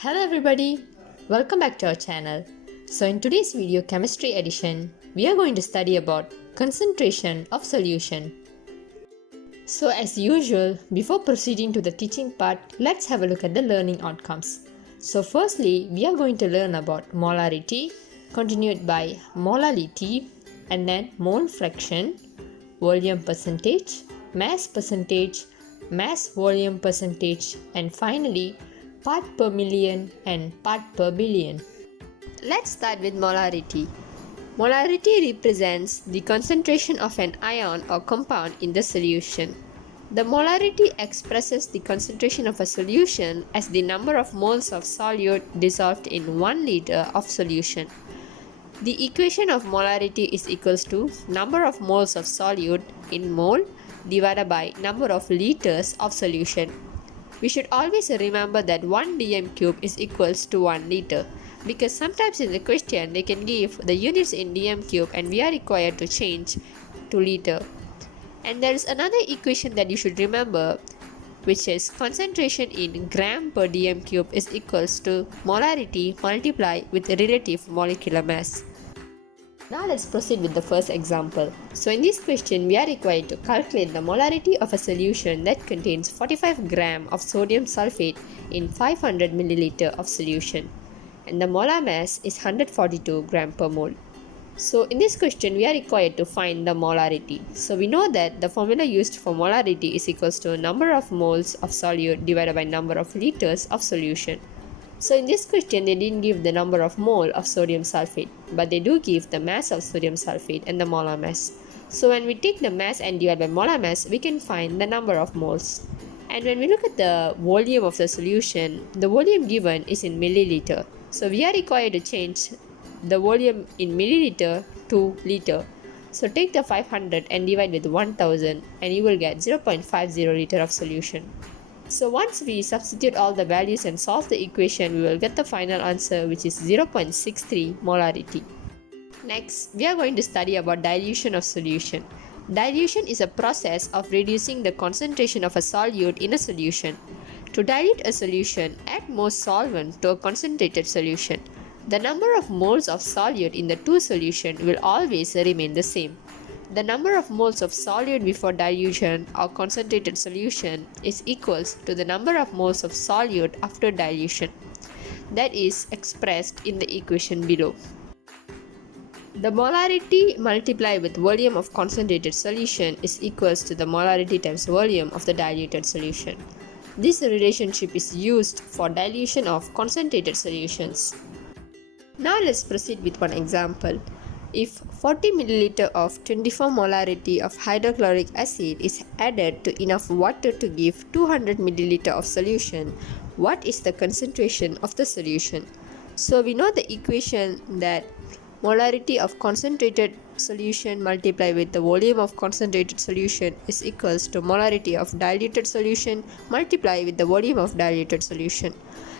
Hello everybody, welcome back to our channel. So in today's video chemistry edition, we are going to study about concentration of solution. So as usual, before proceeding to the teaching part, let's have a look at the learning outcomes. So firstly, we are going to learn about molarity, continued by molality, and then mole fraction, volume percentage, mass volume percentage, and finally part per million and part per billion. Let's start with molarity. Molarity represents the concentration of an ion or compound in the solution. The molarity expresses the concentration of a solution as the number of moles of solute dissolved in 1 liter of solution. The equation of molarity is equals to number of moles of solute in mole divided by number of liters of solution. We should always remember that 1 dm cube is equals to 1 liter because sometimes in the question they can give the units in dm cube and we are required to change to liter. And there is another equation that you should remember, which is concentration in gram per dm cube is equals to molarity multiplied with relative molecular mass. Now let's proceed with the first example. So in this question, we are required to calculate the molarity of a solution that contains 45 gram of sodium sulfate in 500 milliliter of solution. And the molar mass is 142 gram per mole. So in this question, we are required to find the molarity. So we know that the formula used for molarity is equals to number of moles of solute divided by number of liters of solution. So in this question, they didn't give the number of mole of sodium sulfate, but they do give the mass of sodium sulfate and the molar mass. So when we take the mass and divide by molar mass, we can find the number of moles. And when we look at the volume of the solution, the volume given is in milliliter. So we are required to change the volume in milliliter to liter. So take the 500 and divide with 1000 and you will get 0.50 liter of solution. So once we substitute all the values and solve the equation, we will get the final answer, which is 0.63 molarity. Next, we are going to study about dilution of solution. Dilution is a process of reducing the concentration of a solute in a solution. To dilute a solution, add more solvent to a concentrated solution. The number of moles of solute in the two solutions will always remain the same. The number of moles of solute before dilution or concentrated solution is equals to the number of moles of solute after dilution. That is expressed in the equation below. The molarity multiplied with volume of concentrated solution is equals to the molarity times volume of the diluted solution. This relationship is used for dilution of concentrated solutions. Now let's proceed with one example. If 40 ml of 24 molarity of hydrochloric acid is added to enough water to give 200 ml of solution, what is the concentration of the solution? So we know the equation that molarity of concentrated solution multiplied with the volume of concentrated solution is equals to molarity of diluted solution multiplied with the volume of diluted solution.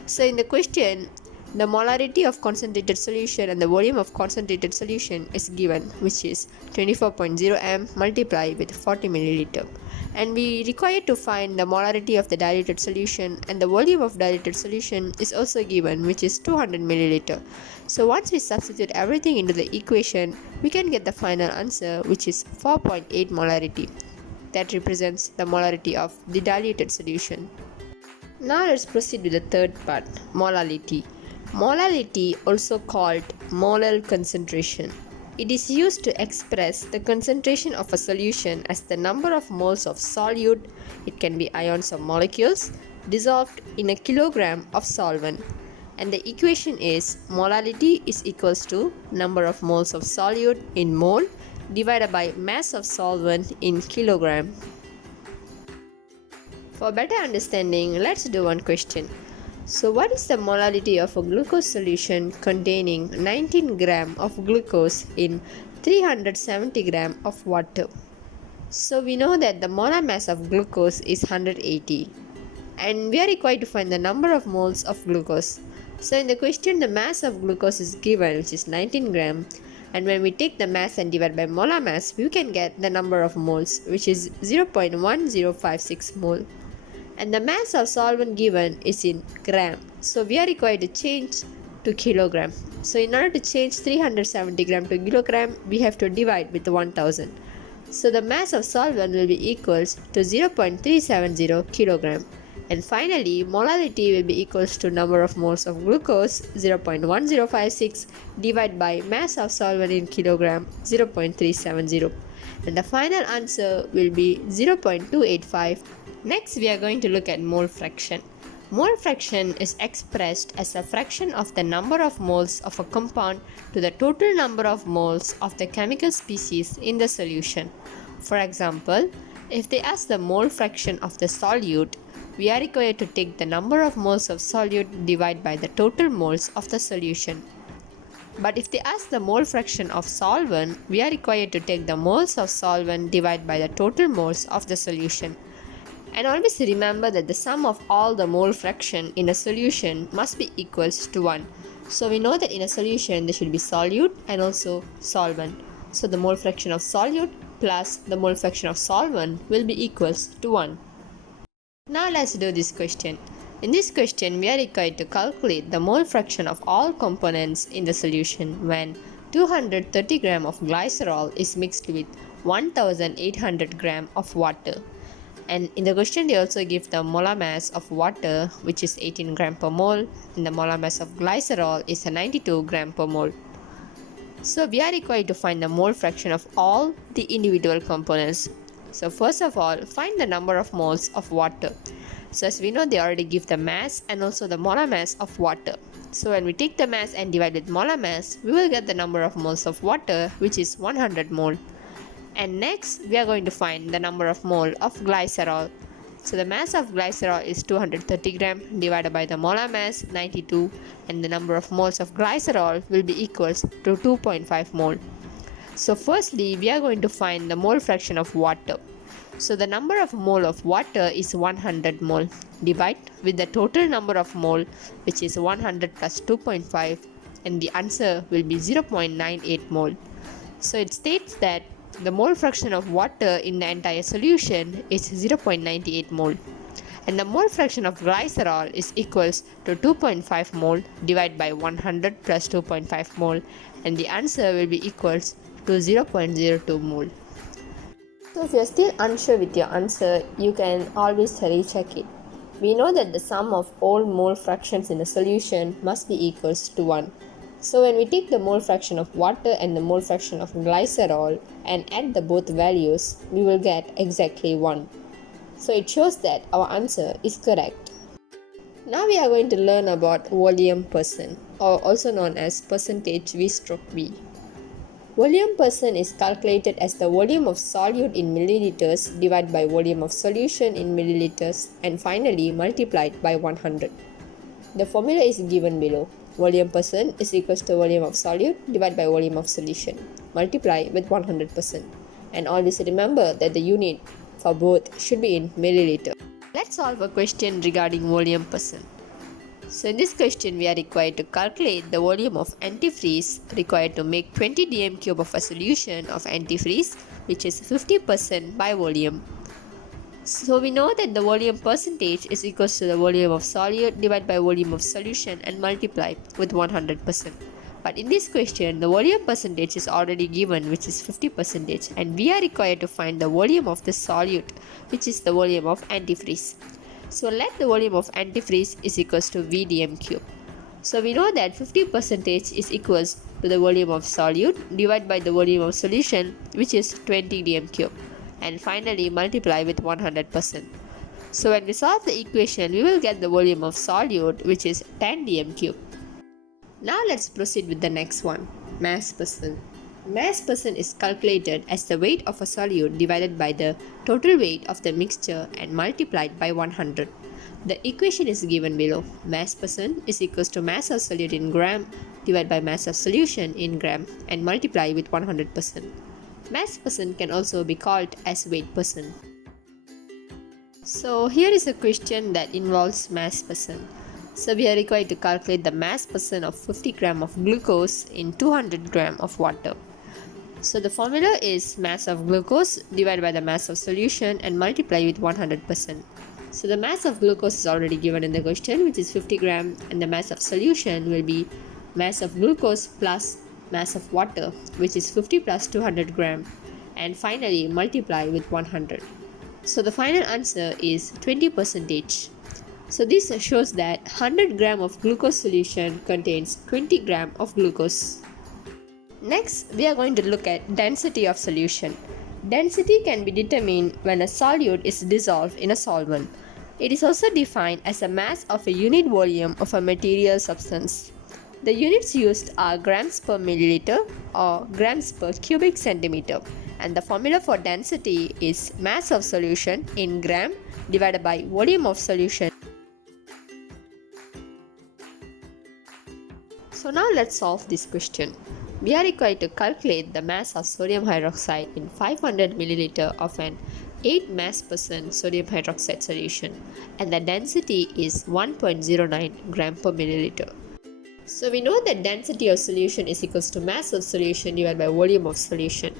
So in the question, the molarity of concentrated solution and the volume of concentrated solution is given, which is 24.0 m multiplied with 40 milliliter. And we require to find the molarity of the diluted solution, and the volume of diluted solution is also given, which is 200 milliliter. So once we substitute everything into the equation, we can get the final answer, which is 4.8 molarity. That represents the molarity of the diluted solution. Now let's proceed with the third part, molality. Molality, also called molar concentration. It is used to express the concentration of a solution as the number of moles of solute, it can be ions or molecules, dissolved in a kilogram of solvent. And the equation is molality is equals to number of moles of solute in mole divided by mass of solvent in kilogram. For better understanding, let's do one question. So what is the molarity of a glucose solution containing 19 gram of glucose in 370 gram of water? So we know that the molar mass of glucose is 180 and we are required to find the number of moles of glucose. So in the question, the mass of glucose is given, which is 19 gram, and when we take the mass and divide by molar mass, we can get the number of moles, which is 0.1056 mole. And the mass of solvent given is in gram. So we are required to change to kilogram. So in order to change 370 gram to kilogram, we have to divide with 1000. So the mass of solvent will be equals to 0.370 kilogram. And finally, molarity will be equals to number of moles of glucose 0.1056 divided by mass of solvent in kilogram 0.370. And the final answer will be 0.285. Next, we are going to look at mole fraction. Mole fraction is expressed as a fraction of the number of moles of a compound to the total number of moles of the chemical species in the solution. For example, if they ask the mole fraction of the solute, we are required to take the number of moles of solute divided by the total moles of the solution. But if they ask the mole fraction of solvent, we are required to take the moles of solvent divided by the total moles of the solution. And always remember that the sum of all the mole fraction in a solution must be equals to 1. So we know that in a solution there should be solute and also solvent. So the mole fraction of solute plus the mole fraction of solvent will be equals to 1. Now let's do this question. In this question, we are required to calculate the mole fraction of all components in the solution when 230 gram of glycerol is mixed with 1800 gram of water. And in the question, they also give the molar mass of water, which is 18 gram per mole, and the molar mass of glycerol is 92 gram per mole. So we are required to find the mole fraction of all the individual components. So first of all, find the number of moles of water. So as we know, they already give the mass and also the molar mass of water. So when we take the mass and divide with molar mass, we will get the number of moles of water, which is 100 mole. And next, we are going to find the number of mole of glycerol. So the mass of glycerol is 230 gram divided by the molar mass 92, and the number of moles of glycerol will be equals to 2.5 mole. So firstly, we are going to find the mole fraction of water. So the number of mole of water is 100 mole. Divide with the total number of mole, which is 100 plus 2.5, and the answer will be 0.98 mole. So it states that the mole fraction of water in the entire solution is 0.98 mole, and the mole fraction of glycerol is equals to 2.5 mole divided by 100 plus 2.5 mole, and the answer will be equals to 0.02 mole. So if you are still unsure with your answer, you can always recheck it. We know that the sum of all mole fractions in a solution must be equals to 1. So when we take the mole fraction of water and the mole fraction of glycerol and add the both values, we will get exactly 1. So it shows that our answer is correct. Now we are going to learn about volume percent, or also known as percentage V/V. Volume percent is calculated as the volume of solute in milliliters divided by volume of solution in milliliters and finally multiplied by 100. The formula is given below. Volume percent is equals to volume of solute divided by volume of solution. Multiply with 100%. And always remember that the unit for both should be in milliliter. Let's solve a question regarding volume percent. So in this question, we are required to calculate the volume of antifreeze required to make 20 dm cube of a solution of antifreeze, which is 50% by volume. So we know that the volume percentage is equals to the volume of solute divided by volume of solution and multiply with 100%. But in this question, the volume percentage is already given, which is 50%, and we are required to find the volume of the solute, which is the volume of antifreeze. So let the volume of antifreeze is equals to V dm cube. So we know that 50% is equals to the volume of solute divided by the volume of solution, which is 20 dm cube, and finally multiply with 100%. So when we solve the equation, we will get the volume of solute, which is 10 dm cube. Now let's proceed with the next one, mass percent. Mass percent is calculated as the weight of a solute divided by the total weight of the mixture and multiplied by 100. The equation is given below. Mass percent is equals to mass of solute in gram divided by mass of solution in gram and multiply with 100%. Mass percent can also be called as weight percent. So here is a question that involves mass percent. So we are required to calculate the mass percent of 50 gram of glucose in 200 gram of water. So the formula is mass of glucose divided by the mass of solution and multiply with 100%. So the mass of glucose is already given in the question, which is 50 gram, and the mass of solution will be mass of glucose plus mass of water, which is 50 plus 200 gram, and finally multiply with 100. So the final answer is 20%. So this shows that 100 gram of glucose solution contains 20 gram of glucose. Next, we are going to look at density of solution. Density can be determined when a solute is dissolved in a solvent. It is also defined as a mass of a unit volume of a material substance. The units used are grams per milliliter or grams per cubic centimeter, and the formula for density is mass of solution in gram divided by volume of solution. So now let's solve this question. We are required to calculate the mass of sodium hydroxide in 500 ml of an 8 mass percent sodium hydroxide solution, and the density is 1.09 gram per milliliter. So we know that density of solution is equals to mass of solution divided by volume of solution.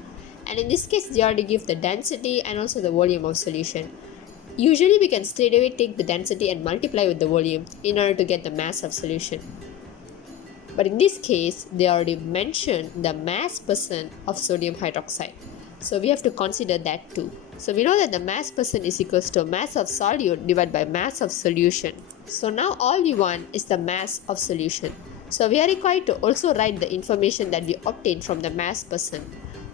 And in this case, they already give the density and also the volume of solution. Usually we can straight away take the density and multiply with the volume in order to get the mass of solution. But in this case, they already mentioned the mass percent of sodium hydroxide. So we have to consider that too. So we know that the mass percent is equals to mass of solute divided by mass of solution. So now all we want is the mass of solution. So we are required to also write the information that we obtained from the mass percent,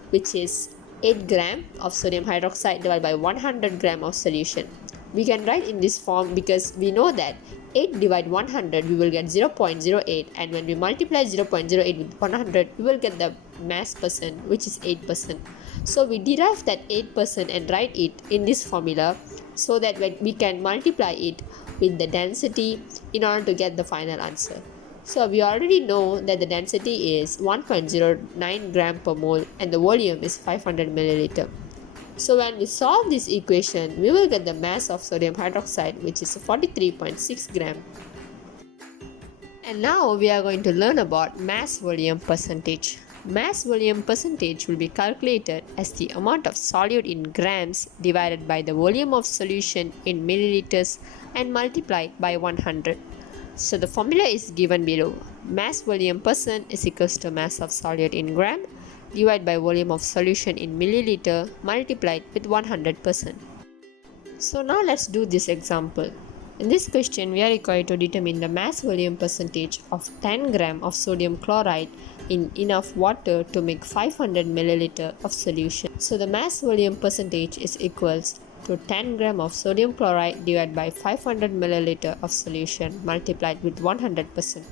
which is 8 gram of sodium hydroxide divided by 100 gram of solution. We can write in this form because we know that 8 divided 100 we will get 0.08, and when we multiply 0.08 with 100 we will get the mass percent, which is 8%. So we derive that 8% and write it in this formula so that when we can multiply it with the density in order to get the final answer. So we already know that the density is 1.09 gram per mole and the volume is 500 milliliter. So when we solve this equation, we will get the mass of sodium hydroxide, which is 43.6 gram. And now we are going to learn about mass volume percentage. Mass volume percentage will be calculated as the amount of solute in grams divided by the volume of solution in milliliters and multiplied by 100. So the formula is given below. Mass volume percent is equals to mass of solute in gram divided by volume of solution in milliliter multiplied with 100%. So now let's do this example. In this question, we are required to determine the mass volume percentage of 10 gram of sodium chloride in enough water to make 500 milliliter of solution. So the mass volume percentage is equals to 10 gram of sodium chloride divided by 500 milliliter of solution multiplied with 100%,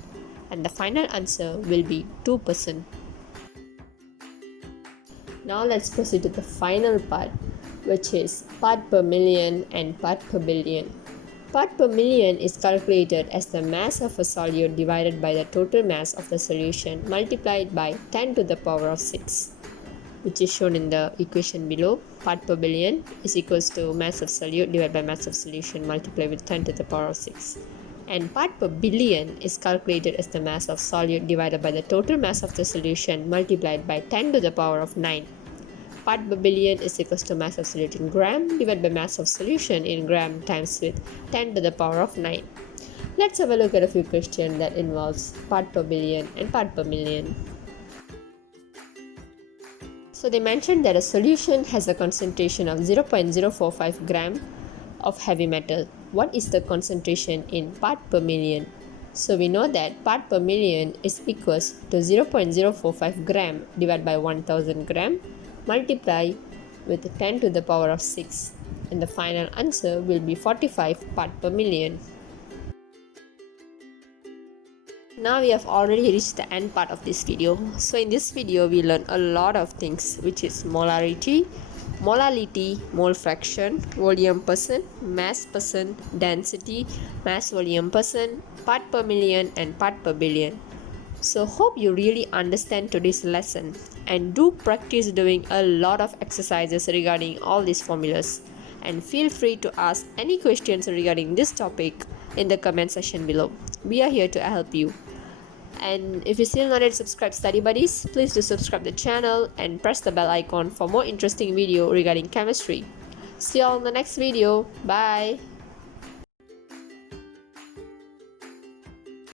and the final answer will be 2%. Now let's proceed to the final part, which is part per million and part per billion. Part per million is calculated as the mass of a solute divided by the total mass of the solution multiplied by 10 to the power of 6, which is shown in the equation below. Part per billion is equals to mass of solute divided by mass of solution multiplied with 10 to the power of 6. And part per billion is calculated as the mass of solute divided by the total mass of the solution multiplied by 10 to the power of 9. Part per billion is equals to mass of solute in gram divided by mass of solution in gram times with 10 to the power of 9. Let's have a look at a few questions that involves part per billion and part per million. So they mentioned that a solution has a concentration of 0.045 gram of heavy metal. What is the concentration in part per million? So we know that part per million is equals to 0.045 gram divided by 1000 gram multiply with 10 to the power of 6, and the final answer will be 45 part per million. Now we have already reached the end part of this video. So in this video we learned a lot of things, which is molarity, molality, mole fraction, volume percent, mass percent, density, mass volume percent, part per million and part per billion. So hope you really understand today's lesson and do practice doing a lot of exercises regarding all these formulas, and feel free to ask any questions regarding this topic in the comment section below. We are here to help you. And if you still not yet subscribed Study Buddies, please do subscribe the channel and press the bell icon for more interesting video regarding chemistry. See you all in the next video. Bye.